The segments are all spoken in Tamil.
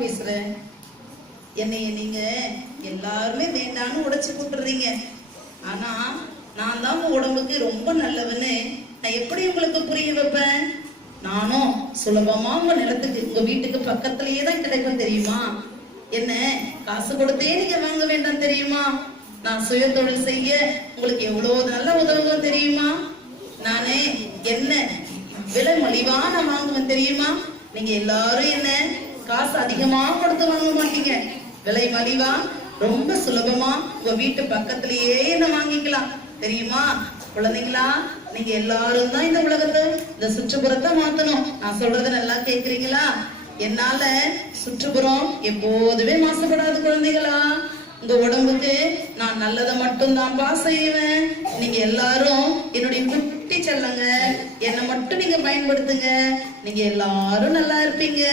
பேசுறேன். என்னைய நீங்க எல்லாருமே வேண்டான்னு உடைச்சு போட்டுறீங்க. ஆனா நான் தான் உங்க உடம்புக்கு ரொம்ப நல்லவன்னு நான் எப்படி உங்களுக்கு புரிய வைப்பேன்? நானும் சுலபமா உங்க நிலத்துக்கு உங்க வீட்டுக்கு பக்கத்திலேயே தான் கிடைக்கும் தெரியுமா? என்ன காசு கொடுத்தே நீங்க வாங்க வேண்டாம் தெரியுமா? நான் சுய தொழில் செய்ய உங்களுக்கு எவ்வளவு நல்ல உதவுவோம் தெரியுமா? நானே என்ன விலை மலிவா நான் வாங்குவேன் தெரியுமா? நீங்க எல்லாரும் என்ன காசு அதிகமா கொடுத்து வாங்க மாட்டீங்க. விலை மலிவா ரொம்ப சுலபமா உங்க வீட்டு பக்கத்திலேயே என்ன வாங்கிக்கலாம் தெரியுமா? குழந்தைங்களா, நீங்க எல்லாரும் தான் இந்த உலகத்தை இந்த சுற்றுப்புறத்தை மாத்தணும். நான் சொல்றத நல்லா கேக்குறீங்களா? என்னால சுற்றுப்புறம் எப்போதுமே மாசுபடாது குழந்தைகளா. உங்க உடம்புக்கு நான் நல்லதை மட்டும் தான் செய்வேன். நீங்க எல்லாரும் என்னுடைய குட்டி செல்லங்க, என்னை மட்டும் நீங்க பயன்படுத்துங்க. நீங்க எல்லாரும் நல்லா இருப்பீங்க.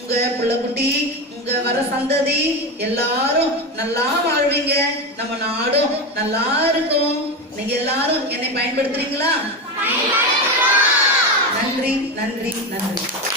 உங்க புள்ள குட்டி, உங்க வர சந்ததி எல்லாரும் நல்லா வாழ்வீங்க. நம்ம நாடும் நல்லா இருக்கும். நீங்க எல்லாரும் என்னை பயன்படுத்துறீங்களா? நன்றி நன்றி நன்றி.